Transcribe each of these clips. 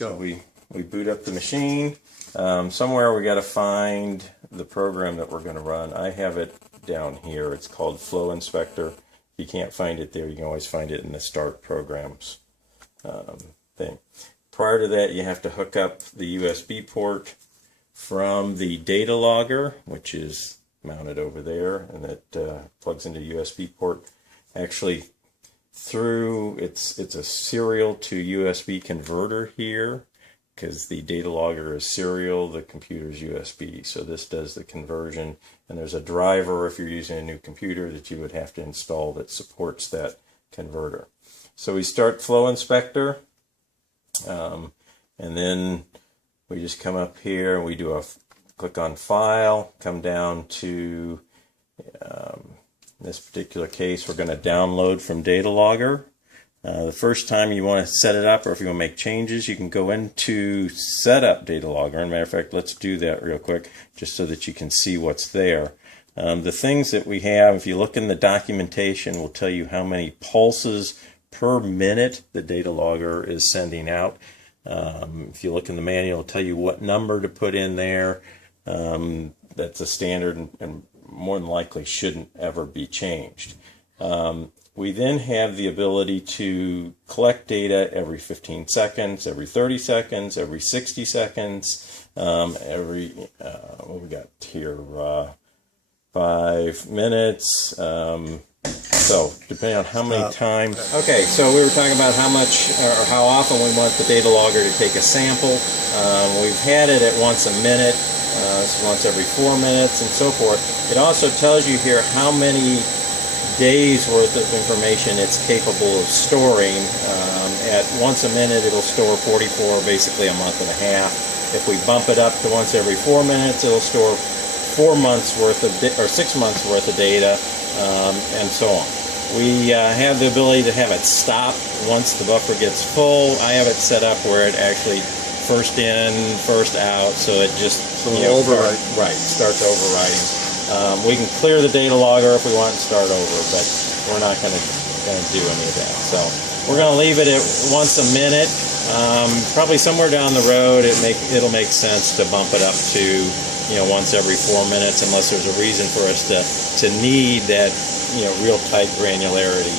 Go. So we boot up the machine. Somewhere we got to find the program that we're going to run. I have it down here. It's called Flow Inspector. If you can't find it there, you can always find it in the Start Programs thing. Prior to that, you have to hook up the USB port from the data logger, which is mounted over there, and that plugs into USB port. Actually, through it's a serial to USB converter here, because the data logger is serial, the computer's USB. So this does the conversion, and there's a driver if you're using a new computer that you would have to install that supports that converter. So we start Flow Inspector, and then we just come up here and we do a click on File, come down to in this particular case we're going to download from data logger. The first time you want to set it up, or if you want to make changes, you can go into Setup Data Logger. As a matter of fact, let's do that real quick, just so that you can see what's there. The things that we have, if you look in the documentation, will tell you how many pulses per minute the data logger is sending out. If you look in the manual, it'll tell you what number to put in there. That's a standard and more than likely shouldn't ever be changed. We then have the ability to collect data every 15 seconds, every 30 seconds, every 60 seconds, every, what we got here, 5 minutes. So depending on how many times. Okay, so we were talking about how much or how often we want the data logger to take a sample. We've had it at once a minute, once every 4 minutes, and so forth. It also tells you here how many days worth of information it's capable of storing. At once a minute, it'll store 44, basically a month and a half. If we bump it up to once every 4 minutes, it'll store 4 months worth of or 6 months worth of data, and so on. We have the ability to have it stop once the buffer gets full. I have it set up where it actually first in, first out, so it just starts overwriting. We can clear the data logger if we want and start over, but we're not going to do any of that. So we're going to leave it at once a minute. Probably somewhere down the road, it'll make sense to bump it up to once every 4 minutes, unless there's a reason for us to need that real tight granularity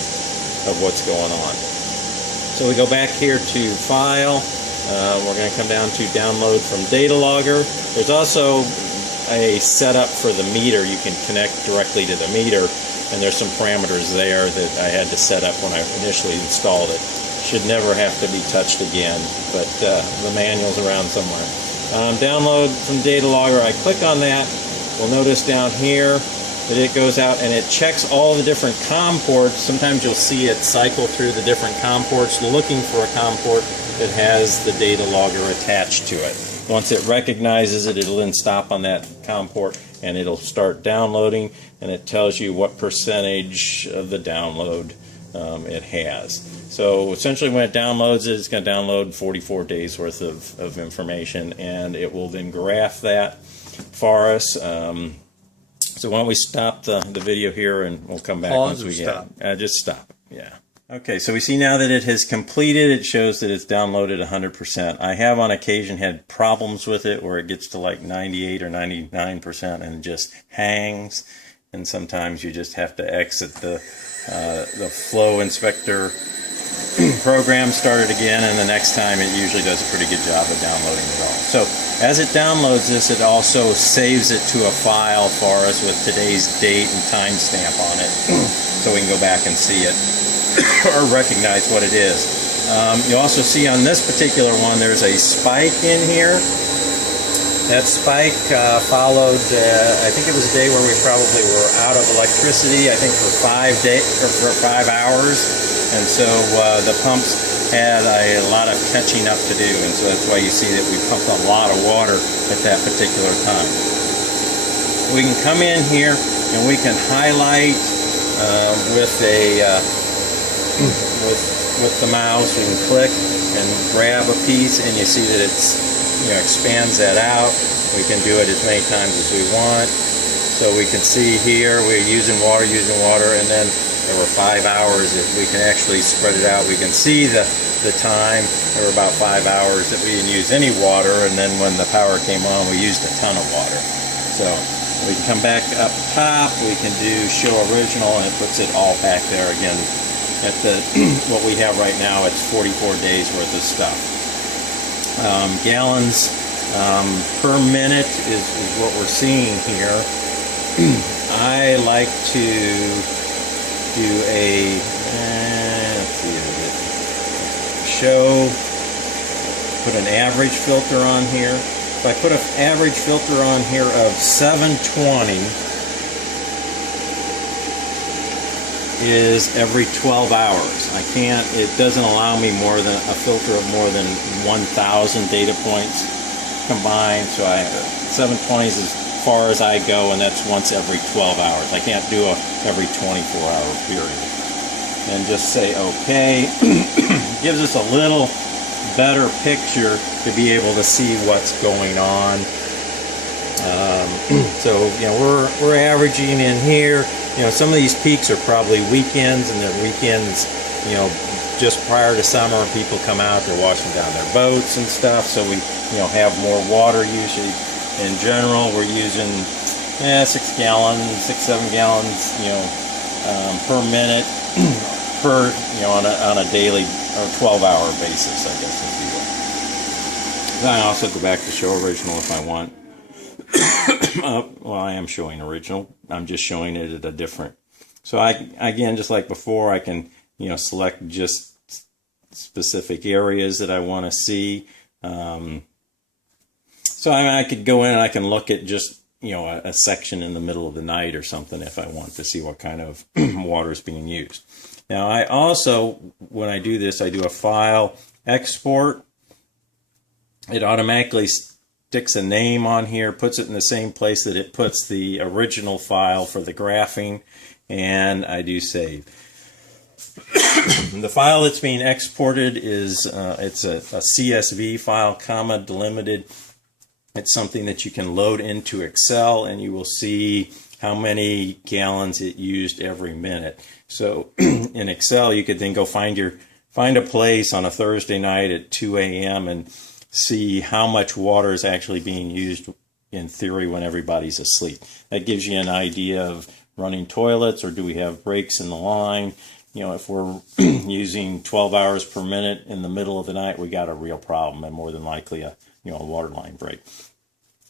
of what's going on. So we go back here to File. We're going to come down to Download from Data Logger. There's also a setup for the meter. You can connect directly to the meter, and there's some parameters there that I had to set up when I initially installed it. Should never have to be touched again, but the manual's around somewhere. Download from data logger, I click on that. We'll notice down here that it goes out and it checks all the different COM ports. Sometimes you'll see it cycle through the different COM ports looking for a COM port that has the data logger attached to it. Once it recognizes it, it'll then stop on that COM port and it'll start downloading, and it tells you what percentage of the download it has. So essentially when it downloads it, it's going to download 44 days worth of information, and it will then graph that for us. So why don't we stop the video here and we'll come back once we get it. Just stop. Yeah. Okay, so we see now that it has completed. It shows that it's downloaded 100%. I have on occasion had problems with it where it gets to like 98 or 99% and just hangs, and sometimes you just have to exit the Flow Inspector program, start it again, and the next time it usually does a pretty good job of downloading it all. So as it downloads this, it also saves it to a file for us with today's date and timestamp on it, so we can go back and see it or recognize what it is. You also see on this particular one there's a spike in here. That spike followed, I think it was a day where we probably were out of electricity, I think for 5 hours. And so the pumps had a lot of catching up to do, and so that's why you see that we pumped a lot of water at that particular time. We can come in here and we can highlight with the mouse. We can click and grab a piece, and you see that it's expands that out. We can do it as many times as we want. So we can see here we're using water, and then there were 5 hours. If we can actually spread it out, we can see the time. There were about 5 hours that we didn't use any water, and then when the power came on, we used a ton of water. So we can come back up top, we can do show original, and it puts it all back there again. At the what we have right now, it's 44 days worth of stuff. Gallons per minute is what we're seeing here. I like to do a let's see, show, put an average filter on here. If I put an average filter on here of 720 is every 12 hours. I can't, it doesn't allow me more than a filter of more than 1,000 data points combined, so 720 is as far as I go, and that's once every 12 hours. I can't do a every 24-hour period. And just say OK. Gives us a little better picture to be able to see what's going on. So you know, we're averaging in here. You know, some of these peaks are probably weekends, and they're weekends, you know, just prior to summer. People come out, they're washing down their boats and stuff, so we, you know, have more water usage. In general, we're using 6 gallons, 6-7 gallons, you know, per minute, per, you know, on a daily or 12-hour basis, I guess, if you will. I also go back to show original if I want. Well, I am showing original. I'm just showing it at a different. So again, just like before, I can, you know, select just specific areas that I want to see. So I could go in and I can look at just, you know, a section in the middle of the night or something if I want to see what kind of water is being used. Now, I also, when I do this, I do a file export. It automatically sticks a name on here, puts it in the same place that it puts the original file for the graphing, and I do save. The file that's being exported is it's a CSV file, comma delimited. It's something that you can load into Excel, and you will see how many gallons it used every minute. So in Excel, you could then go find a place on a Thursday night at 2 a.m. and see how much water is actually being used in theory when everybody's asleep. That gives you an idea of running toilets, or do we have breaks in the line. You know, if we're using 12 hours per minute in the middle of the night, we got a real problem, and more than likely a water line break.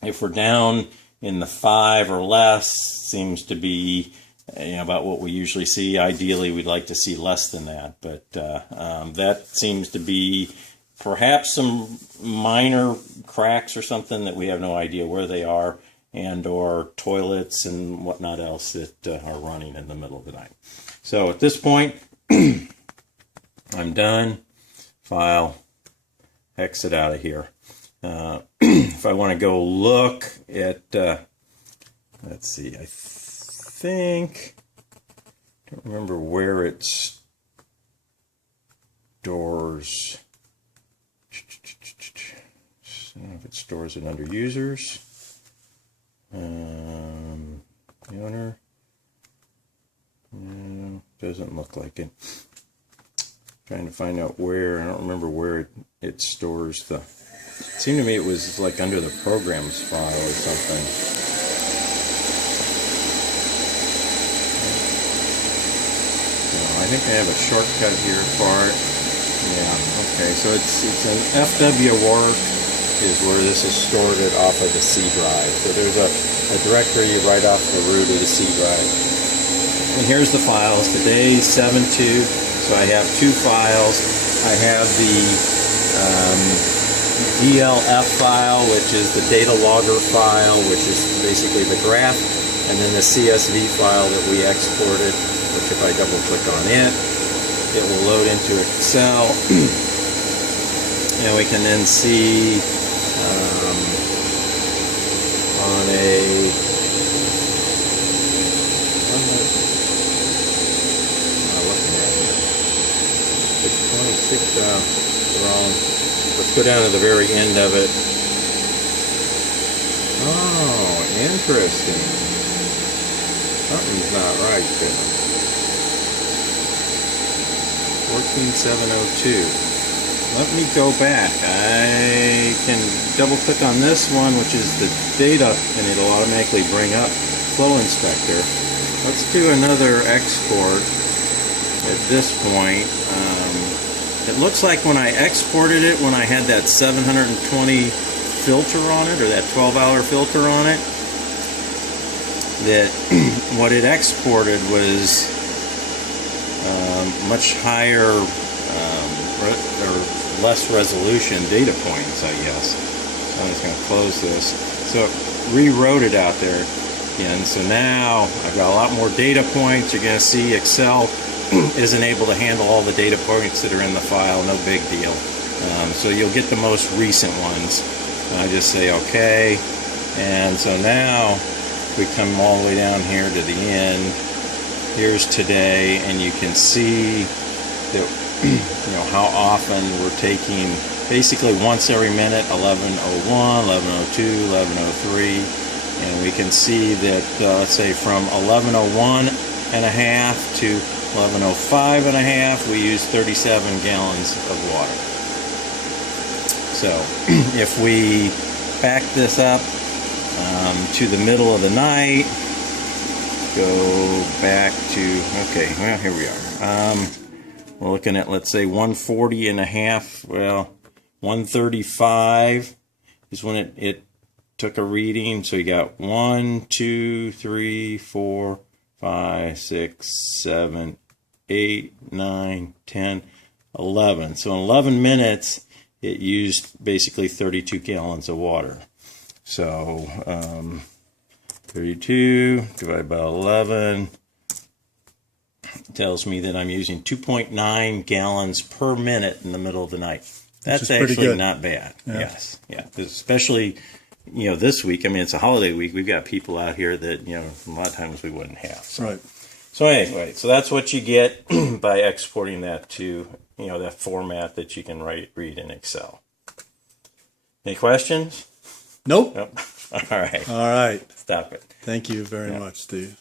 If we're down in the 5 or less, seems to be about what we usually see. Ideally, we'd like to see less than that, but that seems to be perhaps some minor cracks or something that we have no idea where they are, and or toilets and whatnot else that are running in the middle of the night. So at this point, I'm done. File, exit out of here. If I want to go look at, let's see, I think, I don't remember where it stores. I don't know if it stores it under users. The owner. Doesn't look like it. Trying to find out where. I don't remember where it stores the. It seemed to me it was like under the programs file or something. So I think I have a shortcut here for it. Yeah. Okay. So it's an FW work is where this is stored it off of the C drive. So there's a directory right off the root of the C drive. And here's the files. Today's 7/2, so I have 2 files. I have the DLF file, which is the data logger file, which is basically the graph, and then the CSV file that we exported, which if I double click on it, it will load into Excel. And we can then see on a wrong. Let's go down to the very end of it. Oh, interesting. Something's not right there. 14702. Let me go back. I can double click on this one, which is the data, and it'll automatically bring up Flow Inspector. Let's do another export at this point. It looks like when I exported it, when I had that 720 filter on it, or that 12-hour filter on it, that what it exported was much higher or less resolution data points, I guess. So I'm just going to close this. So it rewrote it out there again. So now I've got a lot more data points. You're going to see Excel isn't able to handle all the data points that are in the file. No big deal. So you'll get the most recent ones. I just say OK. And so now we come all the way down here to the end. Here's today, and you can see that how often we're taking basically once every minute, 11:01, 11:02, 11:03, and we can see that let's say from 11:01 and a half to 11:05 and a half, we use 37 gallons of water. So if we back this up to the middle of the night, go back to, okay, well, here we are. We're looking at, let's say, 140 and a half. Well, 135 is when it took a reading. So you got 1, 2, 3, 4, 5, 6, 7, 8, 9, 10, 11. So in 11 minutes, it used basically 32 gallons of water. So 32 divided by 11 tells me that I'm using 2.9 gallons per minute in the middle of the night. That's actually not bad. Yeah. Yes, yeah. Especially, this week. I mean, it's a holiday week. We've got people out here that a lot of times we wouldn't have. So. Right. So anyway, so that's what you get by exporting that to that format that you can read in Excel. Any questions? Nope. All right. All right. Stop it. Thank you very much, Steve.